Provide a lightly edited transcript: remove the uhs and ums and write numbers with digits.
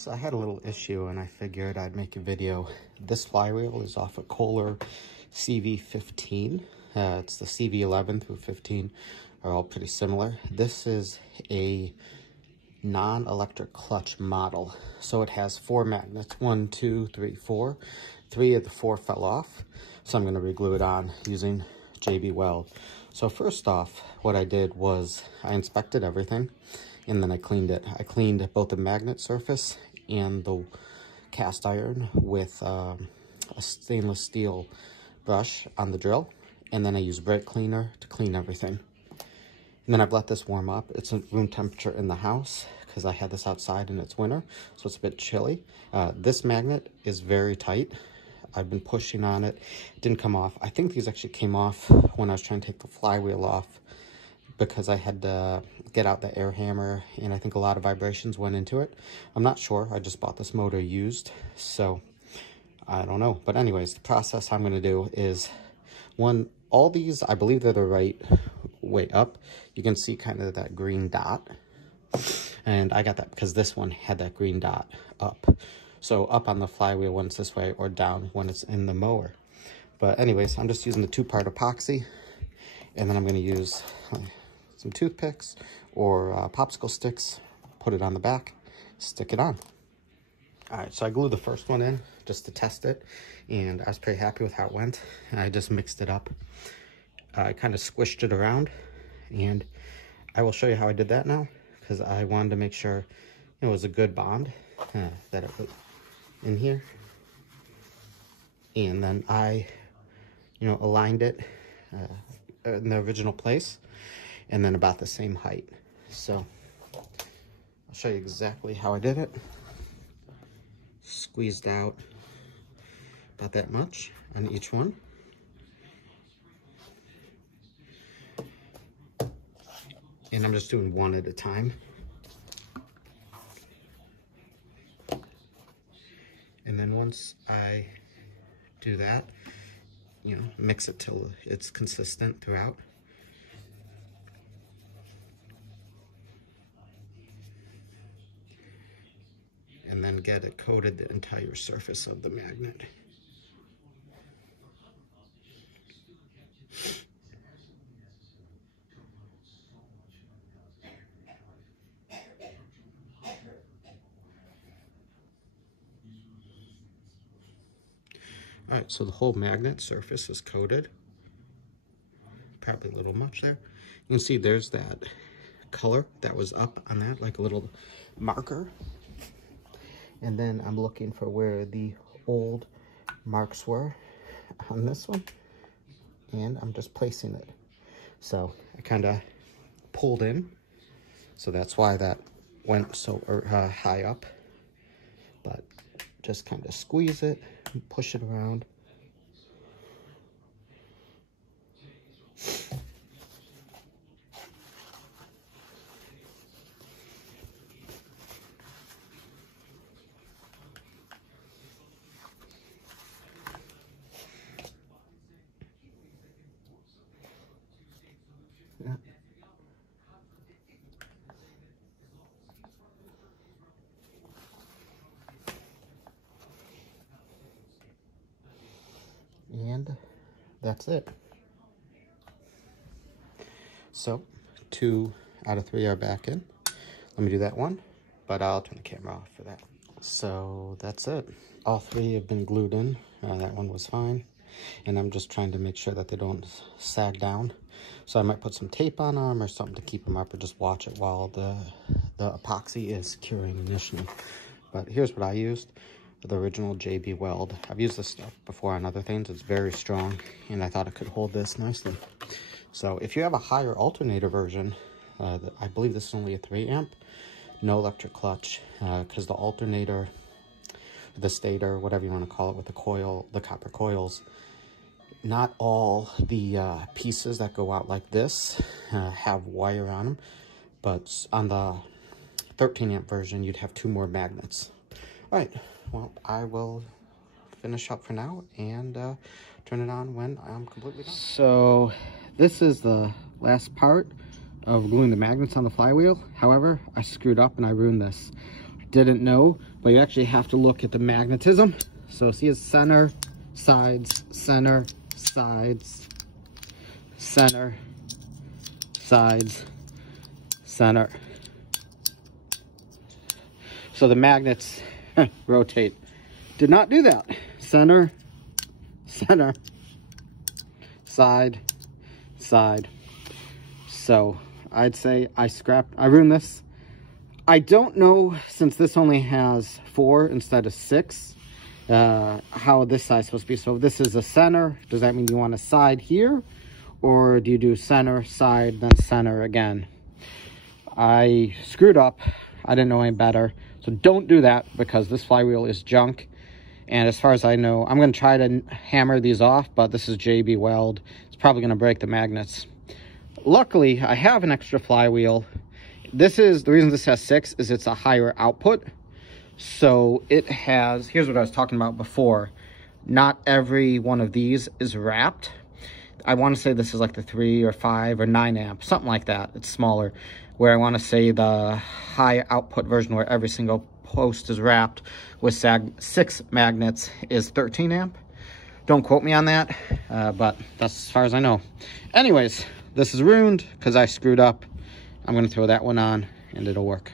So I had a little issue and I figured I'd make a video. This flywheel is off a Kohler CV15. It's the CV11 through 15 are all pretty similar. This is a non-electric clutch model. So it has 4 magnets, 1, 2, 3, 4. 3 of the 4 fell off. So I'm gonna reglue it on using JB Weld. So first off, what I did was I inspected everything and then I cleaned it. I cleaned both the magnet surface and the cast iron with a stainless steel brush on the drill. And then I used brake cleaner to clean everything. And then I've let this warm up. It's at room temperature in the house because I had this outside and it's winter, so it's a bit chilly. This magnet is very tight. I've been pushing on it. It didn't come off. I think these actually came off when I was trying to take the flywheel off because I had to get out the air hammer and I think a lot of vibrations went into it. I'm not sure. I just bought this motor used, so I don't know. But anyways, the process I'm going to do is all these, I believe they're the right way up. You can see kind of that green dot. And I got that because this one had that green dot up. So up on the flywheel when it's this way or down when it's in the mower. But anyways, I'm just using the 2-part epoxy. And then I'm going to use some toothpicks or popsicle sticks. Put it on the back. Stick it on. Alright, so I glued the first one in just to test it. And I was pretty happy with how it went. I just mixed it up. I kind of squished it around. And I will show you how I did that now. Because I wanted to make sure it was a good bond that it was in here. And then I, aligned it in the original place. And then about the same height. So I'll show you exactly how I did it. Squeezed out about that much on each one. And I'm just doing one at a time. And then once I do that, mix it till it's consistent throughout. And then get it coated the entire surface of the magnet. All right, so the whole magnet surface is coated. Probably a little much there. You can see there's that color that was up on that, like a little marker. And then I'm looking for where the old marks were on this one. And I'm just placing it. So I kind of pulled in. So that's why that went so high up. But just kind of squeeze it and push it around. Yeah. And that's it. So 2 out of 3 are back in. Let me do that one, but I'll turn the camera off for that. So that's it. All 3 have been glued in. That one was fine. And I'm just trying to make sure that they don't sag down. So I might put some tape on them or something to keep them up, or just watch it while the epoxy is curing initially. But here's what I used. The original JB Weld. I've used this stuff before on other things. It's very strong, and I thought it could hold this nicely. So if you have a higher alternator version, I believe this is only a 3 amp, no electric clutch, because the alternator, the stator, whatever you want to call it, with the coil, the copper coils, not all the pieces that go out like this have wire on them, but on the 13 amp version, you'd have 2 more magnets. All right. Well, I will finish up for now and turn it on when I'm completely done. So this is the last part of gluing the magnets on the flywheel. However, I screwed up and I ruined this. didn't know, but you actually have to look at the magnetism. So see, it's center, sides, center, sides, center, sides, center. So the magnets rotate. Did not do that. Center, center, side, side. So I'd say I ruined this. I don't know, since this only has 4 instead of 6, how this side's supposed to be. So if this is a center, does that mean you want a side here? Or do you do center, side, then center again? I screwed up. I didn't know any better. So don't do that, because this flywheel is junk. And as far as I know, I'm going to try to hammer these off, but this is JB Weld. It's probably going to break the magnets. Luckily, I have an extra flywheel. The reason this has 6 is it's a higher output. So it has, here's what I was talking about before. Not every one of these is wrapped. I want to say this is like the 3 or 5 or 9 amp, something like that. It's smaller. Where I want to say the high output version, where every single post is wrapped with 6 magnets, is 13 amp. Don't quote me on that, but that's as far as I know. Anyways, this is ruined because I screwed up. I'm going to throw that one on and it'll work.